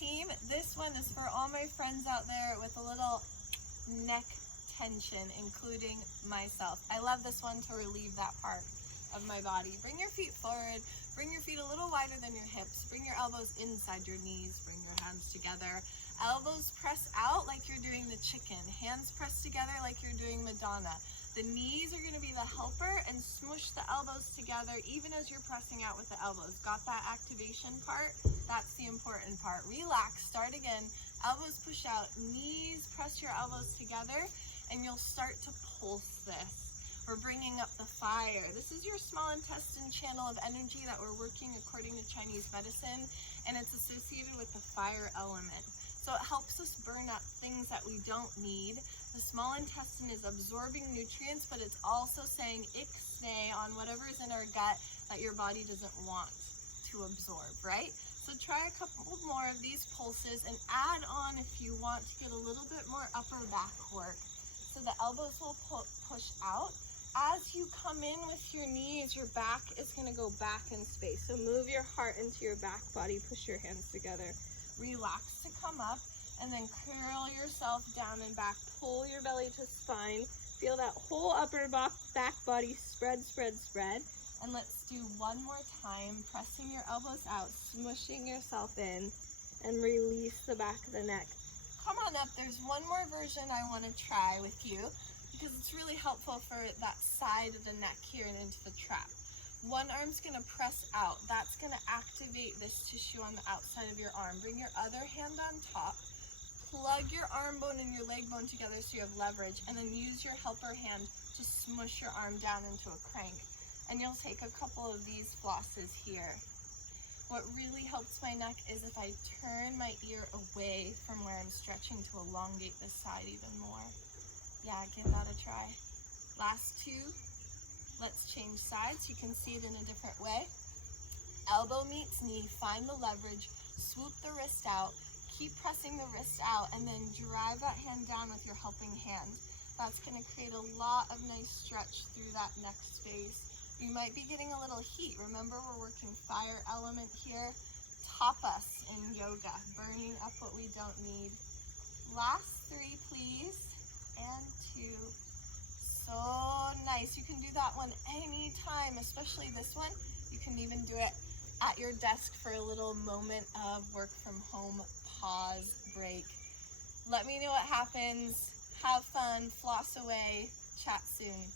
team, this one is for all my friends out there with a little neck tension, including myself. I love this one to relieve that part of my body. Bring your feet forward, bring your feet a little wider than your hips, bring your elbows inside your knees, bring your hands together. Elbows press out like you're doing the chicken, hands press together like you're doing Madonna. The knees are going to be the helper, and smush the elbows together even as you're pressing out with the elbows. Got that activation part? That's the important part. Relax, start again. Elbows push out, knees press your elbows together, and you'll start to pulse this. We're bringing up the fire. This is your small intestine channel of energy that we're working according to Chinese medicine, and it's associated with the fire element. So it helps us burn up things that we don't need. The small intestine is absorbing nutrients, but it's also saying ixnay on whatever is in our gut that your body doesn't want to absorb, right? So try a couple more of these pulses and add on if you want to get a little bit more upper back work. So the elbows will push out. As you come in with your knees, your back is going to go back in space. So move your heart into your back body, push your hands together. Relax to come up, and then curl yourself down and back. Pull your belly to spine. Feel that whole upper back body spread, spread, spread. And let's do one more time, pressing your elbows out, smushing yourself in, and release the back of the neck. Come on up. There's one more version I want to try with you, because it's really helpful for that side of the neck here and into the trap. One arm's going to press out. That's going to activate this tissue on the outside of your arm. Bring your other hand on top. Plug your arm bone and your leg bone together so you have leverage, and then use your helper hand to smush your arm down into a crank. And you'll take a couple of these flosses here. What really helps my neck is if I turn my ear away from where I'm stretching to elongate this side even more. Yeah, give that a try. Last two. Let's change sides. You can see it in a different way. Elbow meets knee, find the leverage, swoop the wrist out, keep pressing the wrist out, and then drive that hand down with your helping hand. That's going to create a lot of nice stretch through that neck space. You might be getting a little heat. Remember, we're working fire element here. Tapas in yoga, burning up what we don't need. Last three, please, and two. So nice. You can do that one anytime, especially this one. You can even do it at your desk for a little moment of work from home pause break. Let me know what happens. Have fun, floss away, chat soon.